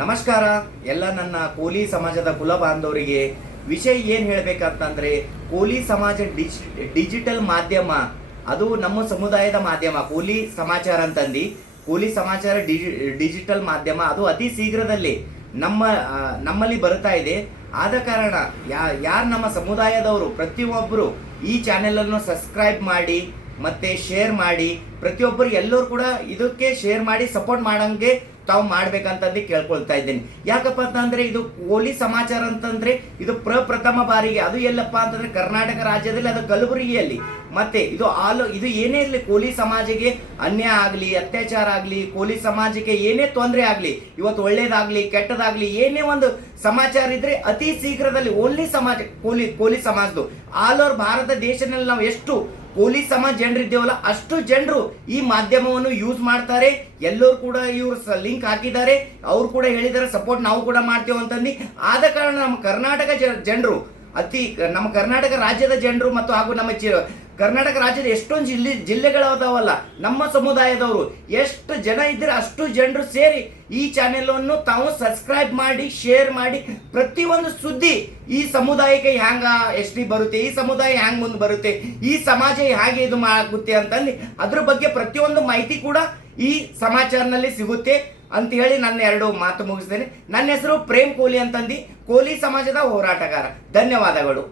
ನಮಸ್ಕಾರ. ಎಲ್ಲ ನನ್ನ ಕೋಲಿ ಸಮಾಜದ ಕುಲ ಬಾಂಧವರಿಗೆ ವಿಷಯ ಏನು ಹೇಳ್ಬೇಕಂತಂದ್ರೆ, ಕೋಲಿ ಸಮಾಜ ಡಿಜಿ, ಡಿಜಿಟಲ್ ಮಾಧ್ಯಮ, ಅದು ನಮ್ಮ ಸಮುದಾಯದ ಮಾಧ್ಯಮ, ಕೋಲಿ ಸಮಾಚಾರ ಅಂತಂದು. ಕೋಲಿ ಸಮಾಚಾರ ಡಿಜಿ ಡಿಜಿಟಲ್ ಮಾಧ್ಯಮ, ಅದು ಅತಿ ಶೀಘ್ರದಲ್ಲಿ ನಮ್ಮ ನಮ್ಮಲ್ಲಿ ಬರ್ತಾ ಇದೆ. ಆದ ಕಾರಣ ಯಾ, ಯಾರು ನಮ್ಮ ಸಮುದಾಯದವರು ಪ್ರತಿಯೊಬ್ಬರು ಈ ಚಾನೆಲನ್ನು ಸಬ್ಸ್ಕ್ರೈಬ್ ಮಾಡಿ, ಮತ್ತೆ ಶೇರ್ ಮಾಡಿ ಪ್ರತಿಯೊಬ್ಬರು ಎಲ್ಲರೂ ಕೂಡ ಇದಕ್ಕೆ ಶೇರ್ ಮಾಡಿ, ಸಪೋರ್ಟ್ ಮಾಡಂಗೆ ತಾವು ಮಾಡ್ಬೇಕಂತಂದು ಕೇಳ್ಕೊಳ್ತಾ ಇದ್ದೀನಿ. ಯಾಕಪ್ಪ ಅಂತಂದ್ರೆ ಇದು ಓಲಿ ಸಮಾಚಾರ ಅಂತಂದ್ರೆ ಇದು ಪ್ರಪ್ರಥಮ ಬಾರಿಗೆ. ಅದು ಎಲ್ಲಪ್ಪ ಅಂತಂದ್ರೆ ಕರ್ನಾಟಕ ರಾಜ್ಯದಲ್ಲಿ, ಅದು ಕಲಬುರಗಿಯಲ್ಲಿ. ಮತ್ತೆ ಇದು ಆಲು, ಇದು ಏನೇ ಇರಲಿ, ಕೋಲಿ ಸಮಾಜಕ್ಕೆ ಅನ್ಯಾಯ ಆಗಲಿ, ಅತ್ಯಾಚಾರ ಆಗಲಿ, ಕೋಲಿ ಸಮಾಜಕ್ಕೆ ಏನೇ ತೊಂದರೆ ಆಗಲಿ, ಇವತ್ತು ಒಳ್ಳೇದಾಗಲಿ, ಕೆಟ್ಟದಾಗ್ಲಿ, ಏನೇ ಒಂದು ಸಮಾಚಾರ ಇದ್ರೆ ಅತಿ ಶೀಘ್ರದಲ್ಲಿ ಓನ್ಲಿ ಸಮಾಜ, ಕೋಲಿ ಕೋಲಿ ಸಮಾಜದ್ದು. ಆಲ್ ಓವರ್ ಭಾರತ ದೇಶದಲ್ಲಿ ನಾವು ಎಷ್ಟು ಕೋಲಿ ಸಮಾಜ ಜನರು ಇದ್ದೇವಲ್ಲ, ಅಷ್ಟು ಜನರು ಈ ಮಾಧ್ಯಮವನ್ನು ಯೂಸ್ ಮಾಡ್ತಾರೆ. ಎಲ್ಲರೂ ಕೂಡ ಇವರು ಲಿಂಕ್ ಹಾಕಿದ್ದಾರೆ. ಅವ್ರು ಕೂಡ ಹೇಳಿದ್ದಾರೆ ಸಪೋರ್ಟ್ ನಾವು ಕೂಡ ಮಾಡ್ತೇವೆ ಅಂತಂದು ಆದ ಕಾರಣ ನಮ್ಮ ಕರ್ನಾಟಕ ಜನರು, ಅತಿ, ನಮ್ಮ ಕರ್ನಾಟಕ ರಾಜ್ಯದ ಜನರು ಮತ್ತು ಹಾಗೂ ನಮ್ಮ ಕರ್ನಾಟಕ ರಾಜ್ಯದ ಎಷ್ಟೊಂದು ಜಿಲ್ಲೆ ಜಿಲ್ಲೆಗಳದಾವಲ್ಲ, ನಮ್ಮ ಸಮುದಾಯದವರು ಎಷ್ಟು ಜನ ಇದ್ರೆ ಅಷ್ಟು ಜನರು ಸೇರಿ ಈ ಚಾನೆಲ್ ಅನ್ನು ತಾವು ಸಬ್ಸ್ಕ್ರೈಬ್ ಮಾಡಿ ಶೇರ್ ಮಾಡಿ, ಪ್ರತಿಯೊಂದು ಸುದ್ದಿ ಈ ಸಮುದಾಯಕ್ಕೆ ಹ್ಯಾಂಗ ಎಷ್ಟಿ ಬರುತ್ತೆ, ಈ ಸಮುದಾಯ ಹ್ಯಾಂಗ್ ಮುಂದೆ ಬರುತ್ತೆ, ಈ ಸಮಾಜ ಹೇಗೆ ಇದು ಆಗುತ್ತೆ ಅಂತಂದು ಅದ್ರ ಬಗ್ಗೆ ಪ್ರತಿಯೊಂದು ಮಾಹಿತಿ ಕೂಡ ಈ ಸಮಾಚಾರನಲ್ಲಿ ಸಿಗುತ್ತೆ ಅಂತ ಹೇಳಿ ನನ್ನ ಎರಡು ಮಾತು ಮುಗಿಸ್ತೇನೆ. ನನ್ನ ಹೆಸರು ಪ್ರೇಮ್ ಕೋಲಿ ಅಂತಂದು ಕೋಲಿ ಸಮಾಜದ ಹೋರಾಟಗಾರ. ಧನ್ಯವಾದಗಳು.